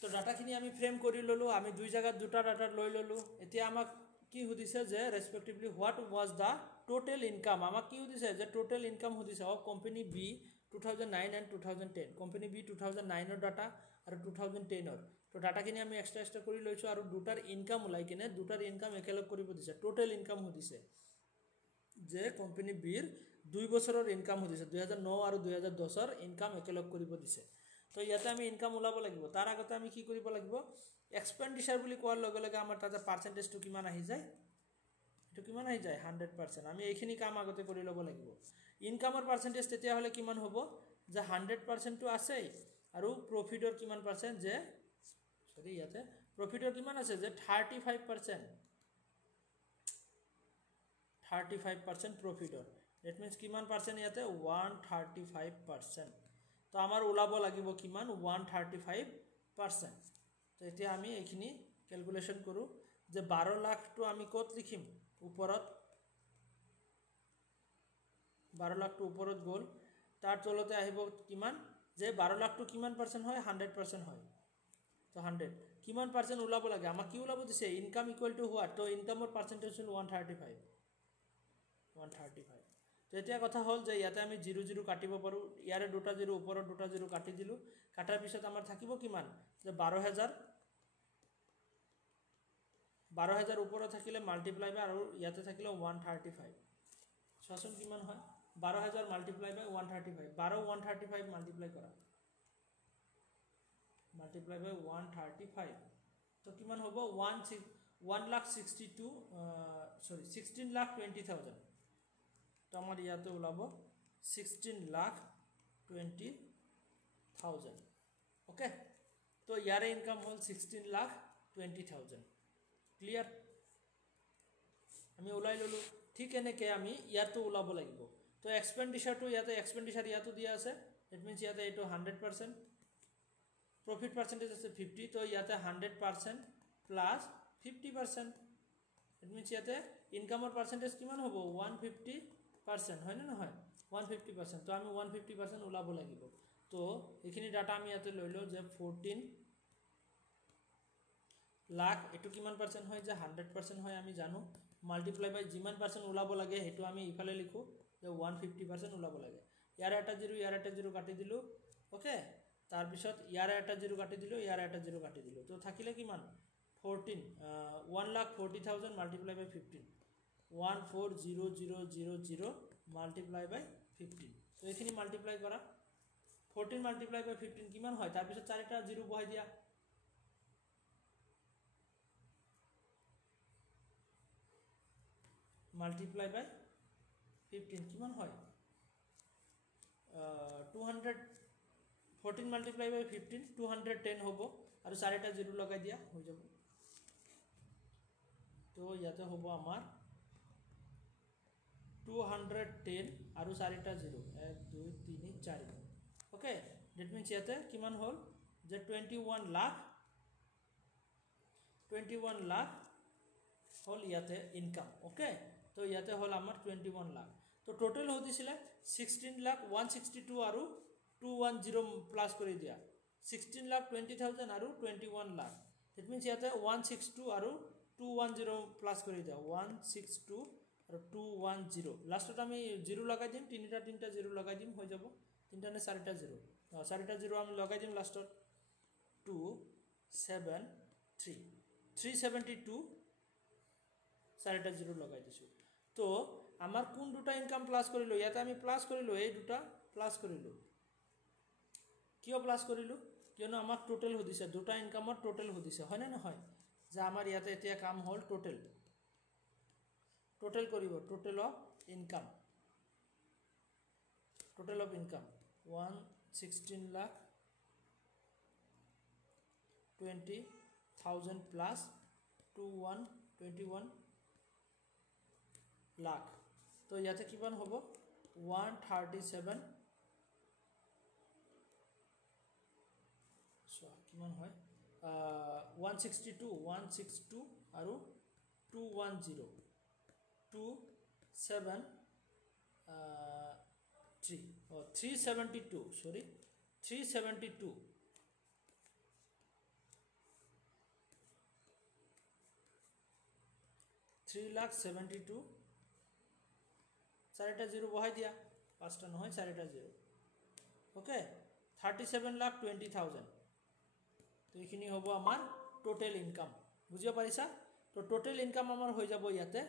তো ডাটাখিনি আমি ফ্ৰেম কৰি ললো আমি দুই জায়গাত দুটা ডাটা লৈ ললো এতিয়া আমাক কি সুধিছে যে respectively what was the total income আমাক কি সুধিছে যে টোটাল ইনকাম সুধিছে of company B 2009 and 2010 company B 2009 data আৰু 2010 তো ডাটাখিনি আমি এক্সট্ৰা কৰি লৈছো আৰু দুটাৰ ইনকাম উলাই কিনে দুটাৰ ইনকাম একেলগ কৰিব দিছে টোটাল ইনকাম সুধিছে যে কোম্পানী বিৰ 2 বছৰৰ ইনকাম সুধিছে 2009 আৰু 2010 ৰ ইনকাম একেলগ কৰিব দিছে তো ইয়াতে আমি ইনকাম উলাব লাগিব তাৰ আগতে আমি কি কৰিব লাগিব এক্সপেন্ডিচাৰ বুলি কোৱাৰ লগে লগে আমাৰ তাতে পাৰ্চেন্টেজটো কিমান আহি যায় এটো কিমান আহি যায় 100% আমি এইখিনি কাম আগতে কৰি লব লাগিব ইনকামৰ পাৰ্চেন্টেজ তেতিয়া হলে কিমান হ'ব যে 100% টো আছে আৰু প্ৰফিটৰ কিমান পাৰ্চেন্ট যে সৰি ইয়াতে প্ৰফিটৰ কিমান আছে যে 35% প্ৰফিটৰ that means কিমান পাৰ্চেন্ট ইয়াতে 135% তো আমাৰ ওলাব লাগিব কিমান 135% তো এতিয়া আমি এইখিনি ক্যালকুলেশন কৰো যে 12 লাখ টো আমি কত লিখিম ওপৰত 12 লাখ টো ওপৰত গল তাৰ তলতে আহিব কিমান যে 12 লাখ টো কিমান পাৰ্চেন্ট হয় 100% হয় তো 100 কিমান পাৰ্চেন্ট ওলাব লাগে আমাক কি ওলাব দিছে ইনকাম ইকুৱেল টু হোৱাট তো ইনকামৰ পাৰ্চেন্টেজ হ'ল 135 তো এতিয়া কথা হল যে ইয়াতে আমি 00 কাটিব পাৰো ইয়াৰে দুটা 0 ওপৰত দুটা 0 কাটি দিলু কাটাৰ পিছত আমাৰ থাকিব কিমান যে 12000 ওপৰত থাকিলে মাল্টিপ্লাই বাই আৰু ইয়াতে থাকিলে 135 সচন কিমান হয় 12000 মাল্টিপ্লাই বাই 135 135 মাল্টিপ্লাই কৰা মাল্টিপ্লাই বাই 135 তো কিমান হ'ব 1,62 সরি 16,20,000 তো আমার ইয়াতে ওলাব 16,20,000 ওকে তো ইয়ারে ইনকাম হল 16,20,000 ক্লিয়ার আমি ওলাই ললো ঠিক এনেকে আমি ইয়াতো ওলাব লাগিব তো এক্সপেন্ডিচাৰ ইয়াতো দিয়া আছে ইট মিন্স ইয়াতে এটো 100% প্রফিট পার্সেন্টেজ আছে 50 তো ইয়াতে 100% প্লাস 50% ইট মিন্স ইয়াতে ইনকামৰ পার্সেন্টেজ কিমান হ'ব 150% হয় না নহয় 150% তো আমি 150% ওলাব লাগিব তো এইখিনি ডাটা আমি ইয়াতে লৈ লো যে 14 লাখ এটো কিমান পার্সেন্ট হয় যে 100% হয় আমি জানো মাল্টিপ্লাই বাই যিমান পার্সেন্ট ওলাব লাগে হেতু আমি ইফালে লিখো যে 150% ওলাব লাগে ইয়াৰ এটা 0 কাটি দিলু ওকে তাৰ পিছত ইয়াৰ এটা 0 কাটি দিলু ইয়াৰ এটা 0 কাটি দিলু তো থাকিলে কিমান 1,40,000 মাল্টিপ্লাই বাই 15 140,000 মাল্টিপ্লাই বাই 15 তো এইখিনি মাল্টিপ্লাই কৰা 14 মাল্টিপ্লাই বাই 15 কিমান হয় তাৰ পিছত চাৰিটা 0 বহাই দিয়া মাল্টিপ্লাই বাই 15 কিমান হয় 14 মাল্টিপ্লাই বাই 15 210 হ'ব আৰু চাৰিটা 0 লগাই দিয়া হৈ যাব তো ইয়াতে হ'ব আমাৰ 210 আৰু চাৰিটা 0 1 2 3 4 ওকে দ্যাট মিন্স ইয়াতে কিমান হ'ল যে 21 লাখ হল ইয়াতে ইনকাম ওকে তো ইয়াতে হল আমাৰ 21 লাখ তো টোটাল হদিছিলে 16,162 আৰু 210 প্লাস কৰি দিয়া 16,20,000 আৰু 21 লাখ দ্যাট মিন্স ইয়াতে 162 আৰু 210 প্লাস কৰি দিয়া 162 আৰু 210 লাষ্টত আমি 0 লগাই দিম তিনিটা 0 লগাই দিম হৈ যাব তিনটা নে চাৰিটা 0 চাৰিটা 0 আমি লগাই দিম লাষ্টত 273 372 চাৰিটা জিৰ' লগাই দিছোঁ তো আমাৰ কোন দুটা ইনকাম প্লাছ কৰিলোঁ ইয়াতে আমি প্লাছ কৰিলোঁ এই দুটা প্লাছ কৰিলোঁ কিয় প্লাছ কৰিলোঁ কিয়নো আমাক টোটেল সুধিছে দুটা ইনকামৰ টোটেল সুধিছে হয়নে নহয় যে আমাৰ ইয়াতে এতিয়া কাম হ'ল টোটেল কৰিব total of income 116 lakh 20,000 plus 21 lakh তো ইয়াতে কিমান হ'ব 137 কিমান হয় 162 আৰু 210 372 sorry 372 3,72,000 চাৰিটা জিৰ' বহাই দিয়া পাঁচটা নহয় চাৰিটা জিৰ' ওকে 37,20,000 তো এইখিনি হ'ব আমাৰ টোটেল ইনকাম বুজিব পাৰিছা তো টোটেল ইনকাম আমাৰ হৈ যাব ইয়াতে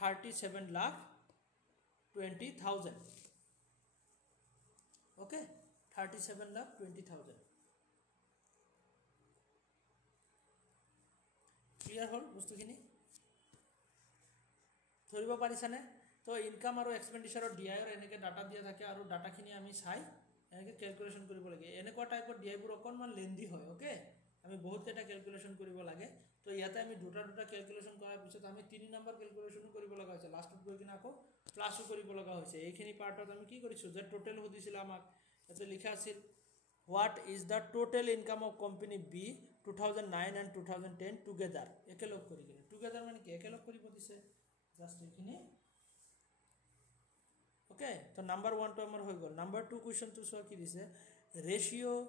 37,20,000 ওকে 37,20,000 ক্লিয়াৰ হ'ল বস্তুখিনি ধৰিব পাৰিছানে তো ইনকাম আৰু এক্সপেণ্ডিচাৰৰ ডিআইৰ এনেকৈ ডাটা দিয়া থাকে আৰু ডাটাখিনি আমি চাই এনেকৈ কেলকুলেশ্যন কৰিব লাগে এনেকুৱা টাইপৰ ডিআইবোৰ অকণমান লেন্দি হয় ওকে আমি বহুতকেইটা কেলকুলেশ্যন কৰিব লাগে তো ইয়াতে আমি দুটা কেলকুলেশ্যন কৰাৰ পিছত আমি 3 নম্বৰ কেলকুলেশ্যনো কৰিব লগা হৈছে লাষ্টত গৈ কিনে আকৌ প্লাছো কৰিব লগা হৈছে এইখিনি পাৰ্টত আমি কি কৰিছোঁ যে টোটেল সুধিছিল আমাক ইয়াতে লিখা আছিল what is the total income of company B 2009 and 2010 together একেলগ কৰি কিনে টুগেদাৰ মানে কি একেলগ কৰিব দিছে জাষ্ট এইখিনি ওকে তো নাম্বাৰ 1 টো আমাৰ হৈ গ'ল নাম্বাৰ 2 কুৱেশ্যনটো চোৱা কি দিছে ratio'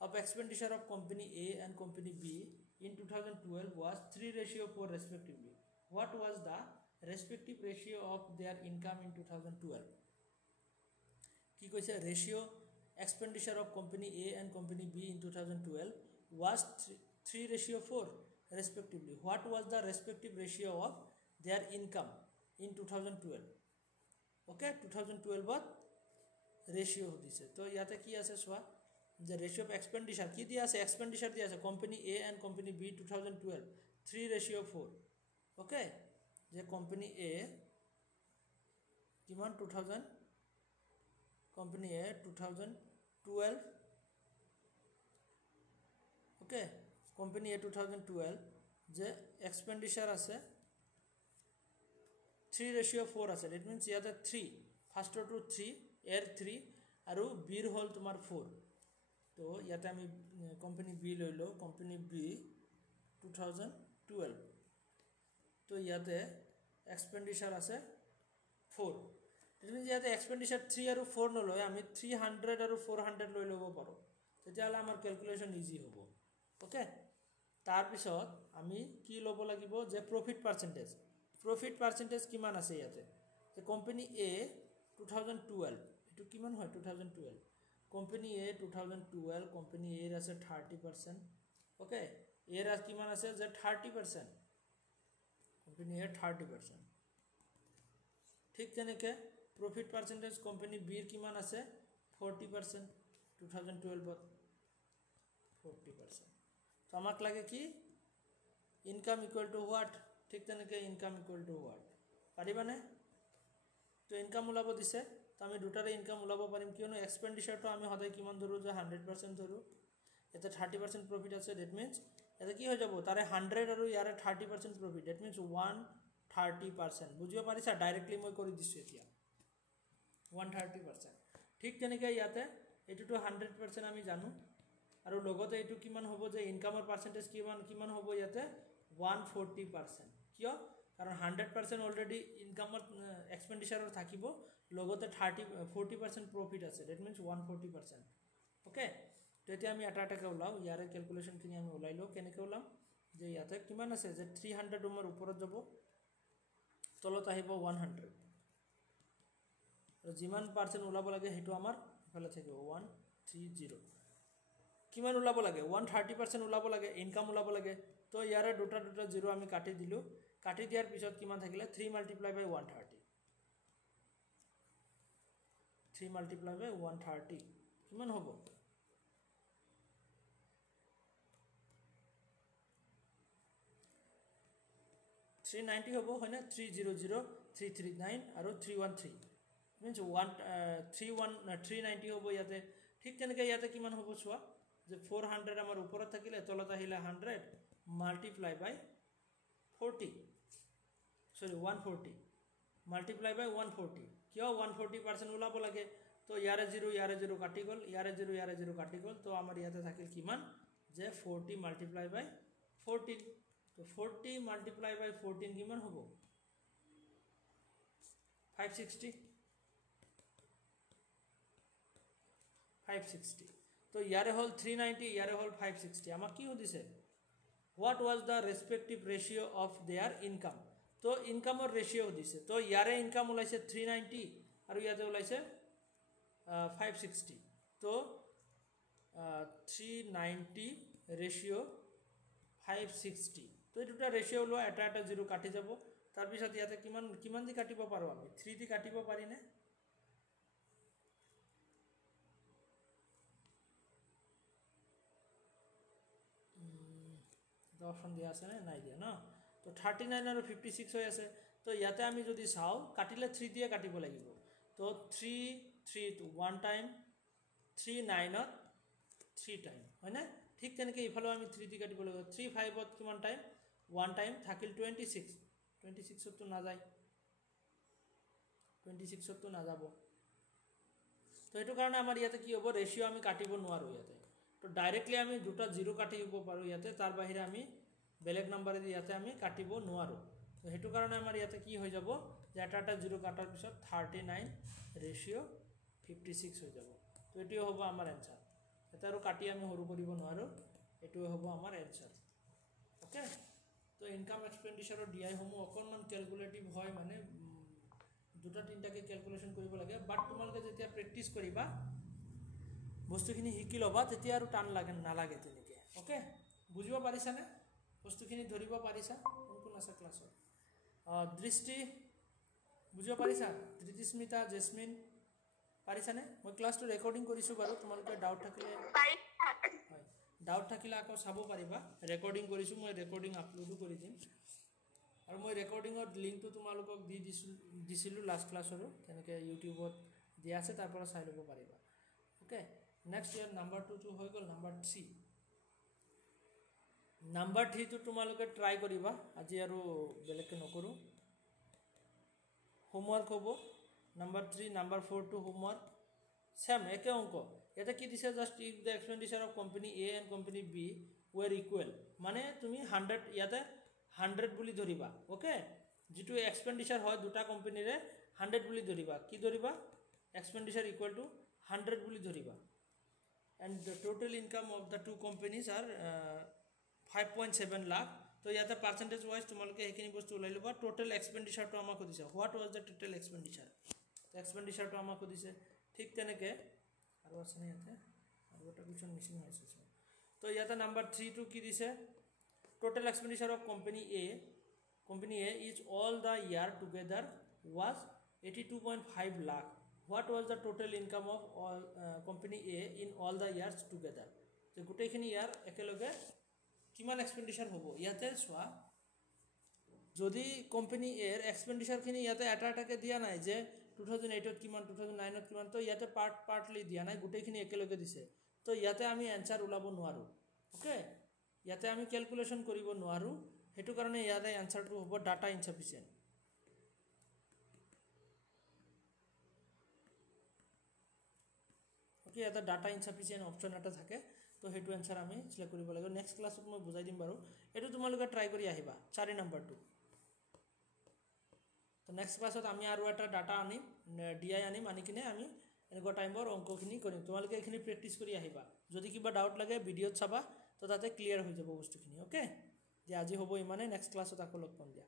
of expenditure of company A and company B in 2012 was 3:4 respectively. What was the respective ratio of their income in 2012? কি কৈছে ratio expenditure of company A and company B in 2012 was 3:4 respectively. What was the respective ratio of their income in 2012? Okay, 2012 to ratio দিছে তো ইয়াতে কি আছে চোৱা the ratio of expenditure কি দিয়া আছে expenditure দিয়া আছে company A and company B 2012 3:4 okay যে company A কিমান 2000 company A 2012 okay company A 2012 যে expenditure আছে 3:4 আছে that means ইয়াতে 3 first to 3 air 3 আৰু B হল তোমাৰ 4 তো ইয়াতে আমি কোম্পানী বি লৈ লওঁ কোম্পানী বি 2012 তো ইয়াতে এক্সপেণ্ডিচাৰ আছে 4 ইট মিনছ ইয়াতে এক্সপেণ্ডিচাৰ 3 আৰু 4 নলয় আমি 300 আৰু 400 লৈ ল'ব পাৰোঁ তেতিয়াহ'লে আমাৰ কেলকুলেশ্যন ইজি হ'ব ওকে তাৰপিছত আমি কি ল'ব লাগিব যে প্ৰফিট পাৰ্চেণ্টেজ কিমান আছে ইয়াতে যে কোম্পানী এ 2012 এইটো কিমান হয় 2012 কোম্পানী এ 2012 কোম্পানী এৰ আছে 30% ওকে এৰ কিমান আছে যে 30% কোম্পানী এৰ 30% ঠিক তেনেকৈ প্ৰফিট পাৰ্চেণ্টেজ কোম্পানী বিৰ কিমান আছে 40% 2012 40% তো আমাক লাগে কি ইনকাম ইকুৱেল টু হোৱাট ঠিক তেনেকৈ ইনকাম ইকুৱেল টু হোৱাট পাৰিবানে তো ইনকাম ওলাব দিছে তো আমি দুটাৰে ইনকাম ওলাব পাৰিম কিয়নো এক্সপেণ্ডিচাৰটো আমি সদায় কিমান ধৰোঁ যে 100% ধৰোঁ ইয়াতে 30% প্ৰফিট আছে ডেট মিনছ ইয়াতে কি হৈ যাব তাৰে 100 আৰু ইয়াৰে 30% প্ৰফিট ডেট মিনছ 130% বুজিব পাৰিছা ডাইৰেক্টলি মই কৰি দিছোঁ এতিয়া 130% ঠিক তেনেকৈ ইয়াতে এইটোতো 100% আমি জানো আৰু লগতে এইটো কিমান হ'ব যে ইনকামৰ পাৰ্চেণ্টেজ কিমান হ'ব ইয়াতে 140% কিয় কাৰণ 100% অলৰেডি ইনকামত এক্সপেণ্ডিচাৰৰ থাকিব লগতে 40% প্ৰফিট আছে ডেট মিনছ 140% ওকে তো এতিয়া আমি এটাকৈ ওলাওঁ ইয়াৰে কেলকুলেশ্যনখিনি আমি ওলাই লওঁ কেনেকৈ ওলাম যে ইয়াতে কিমান আছে যে 300 ৰুমৰ ওপৰত যাব তলত আহিব 100 আৰু যিমান পাৰ্চেণ্ট ওলাব লাগে সেইটো আমাৰ ইফালে থাকিব 130 কিমান ওলাব লাগে 130% ওলাব লাগে ইনকাম ওলাব লাগে তো ইয়াৰে দুটা জিৰ' আমি কাটি দিলোঁ কাটি দিয়াৰ পিছত কিমান থাকিলে 3 মাল্টিপ্লাই বাই 130 3 মাল্টিপ্লাই বাই 130 কিমান হ'ব 390 হ'ব হয়নে 300339 আৰু 313 means 390 হ'ব ইয়াতে ঠিক তেনেকৈ ইয়াতে কিমান হ'ব চোৱা যে 400 আমাৰ ওপৰত থাকিলে তলত আহিলে 100 multiply by 40 sorry 140 multiply by 140 কিয় 140% ওলাব লাগে তো ইয়াৰে 0 কাটি গল ইয়াৰে 0 কাটি গল তো আমাৰ ইয়াতে থাকিল কিমান যে 40 multiply by 14 তো 40 multiply by 14 কিমান হ'ব 560 তো ইয়াৰে হল 390 ইয়াৰে হল 560 আমাক কি দিছে what was the respective ratio of their income तो इनकम और रेशियो दिसे तो यारे इनकम ओलाइसे 390 और याते ओलाइसे 560 तो 390 रेशियो 560 तो दुटा रेशियो लो एटा एटा जीरो काटि जाबो तार पिছত याते किमान दि काटिब पारो आमी 3 दि काटिब पारि ने तो ऑप्शन दिया আছে নাই দিয়া না तो 39 और 56 হৈ আছে তো ইয়াতে আমি যদি চাও কাটিলে 3 দিয়ে কাটিব লাগিব তো 3 to 1 টাইম 39 ত 3 টাইম হয় না ঠিক তেনেকৈ ইফালে আমি 3 দি কাটিব লাগিব 35 ত কিমান টাইম 1 টাইম থাকিল 26 ত তো না যায় 26 ত তো না যাব তো এটো কাৰণে আমাৰ ইয়াতে কি হ'ব ৰেশিও আমি কাটিব নোৱাৰো ইয়াতে তো ডাইৰেক্টলি আমি দুটা 0 কাটিব পাৰো ইয়াতে তাৰ বাহিৰে আমি বেলেগ নাম্বাৰ দি ইয়াতে আমি কাটিব নোৱাৰো তো হেতু কাৰণে আমাৰ ইয়াতে কি হৈ যাব যে এটা 0 কাটাৰ পিছত 39 ৰেশিও 56 হৈ যাব তো এটিও হ'ব আমাৰ आंसर এটা আৰু কাটি আমি হৰু কৰিব নোৱাৰো এটিও হ'ব আমাৰ आंसर ওকে তো ইনকাম এক্সপেন্ডিচাৰৰ ডিআই হমু অকনমান ক্যালকুলেটিভ হয় মানে দুটা তিনটাকে ক্যালকুলেশন কৰিব লাগে বাট তোমালোকে যেতিয়া প্ৰেক্টিস কৰিবা বস্তুখিনি শিকি লবা তেতিয়া আৰু টান লাগে নালাগে তেনেকে ওকে বুজিব পাৰিছা নে বস্তুখিনি ধৰিব পাৰিছা কোন আছে ক্লাছত দৃষ্টি বুজিব পাৰিছা দৃষ্টিস্মিতা জেসমিন পাৰিছা নে মই ক্লাছটো ৰেকৰ্ডিং কৰিছো বাৰু তোমালোকে ডাউট থাকিলে হয় ডাউট থাকিলে আকৌ চাব পাৰিবা ৰেকৰ্ডিং কৰিছো মই ৰেকৰ্ডিং আপলোড কৰি দিম আৰু মই ৰেকৰ্ডিংৰ লিংকটো তোমালোকক দিছিলো লাষ্ট ক্লাছৰো তেনেকে ইউটিউবত দিয়া আছে তাৰ পৰা চাই ল'ব পাৰিবা ওকে নেক্সট ইয়াৰ নাম্বাৰ 2 হৈ গল নাম্বাৰ 3 নাম্বাৰ 3 তো তোমালোকে ট্ৰাই কৰিবা আজি আৰু বেলেগকে নকৰো হোমৱৰ্ক হ'ব নাম্বাৰ 3 নাম্বাৰ 4 টু হোমৱৰ্ক সেম একে অংক এটা কি দিছে just if the expenditure of company A and company B were equal মানে তুমি 100 ইয়াতে 100 বুলি ধৰিবা ওকে যেটো এক্সপেন্ডিচাৰ হয় দুটা কোম্পানীৰে 100 বুলি ধৰিবা কি ধৰিবা এক্সপেন্ডিচাৰ ইকুয়াল টু 100 বুলি ধৰিবা and the total income of the two companies are 5.7 lakh तो याते परसेंटेज वाइज তোমালকে এখিনি বস্তু উলাই লবা টোটাল এক্সপেন্ডিচাৰ তো আমাক দিছে হোৱাট ওয়াজ দ্য টোটাল এক্সপেন্ডিচাৰ তো এক্সপেন্ডিচাৰ তো আমাক দিছে ঠিক তেনেকে আৰু আছে না ইয়াতে আৰু এটা কোৱেশ্চন মিসিং হৈছে তো ইয়াতে নাম্বাৰ 3 টু কি দিছে total expenditure of company A is all the year together was 82.5 lakh what was the total income of all company A in all the years together তো গুটেখিনি ইয়াৰ একেলগে কিমান এক্সপেন্ডিচাৰ হ'ব ইয়াতে সোয়া যদি কোম্পানী এৰ এক্সপেন্ডিচাৰ খিনি ইয়াতে এটাটাকে দিয়া নাই যে 2008 ত কিমান 2009 ত কিমান তো ইয়াতে পাৰ্টলি দিয়া নাই গুটেখিনি একেলগে দিছে তো ইয়াতে আমি आंसर উলাব নোৱাৰো ওকে ইয়াতে আমি ক্যালকুলেশন কৰিব নোৱাৰো হেতু কাৰণে ইয়াতে आंसरটো হ'ব ডাটা ইনসাফিসিয়েন্ট ওকে এটা ডাটা ইনসাফিসিয়েন্ট অপচন এটা থাকে তো হেতু आंसर আমি সিলেক্ট কৰিব লাগিব নেক্সট ক্লাছত মই বুজাই দিম বাৰু এটো তোমালোকে ট্ৰাই কৰি আহিবা 4 নম্বৰটো তো নেক্সট ক্লাছত আমি আৰু এটা ডাটা আনিম ডিআই আনিম আনি কিনে আমি এনেকুৱা টাইমৰ অংকখিনি কৰিম তোমালোকে এখিনি প্ৰেক্টিস কৰি আহিবা যদি কিবা ডাউট লাগে ভিডিঅত চাবা তো তাতে ক্লিয়াৰ হৈ যাব বস্তুখিনি ওকে যে আজি হ'ব ইমানে নেক্সট ক্লাছত আকৌ লগ পাম দিয়া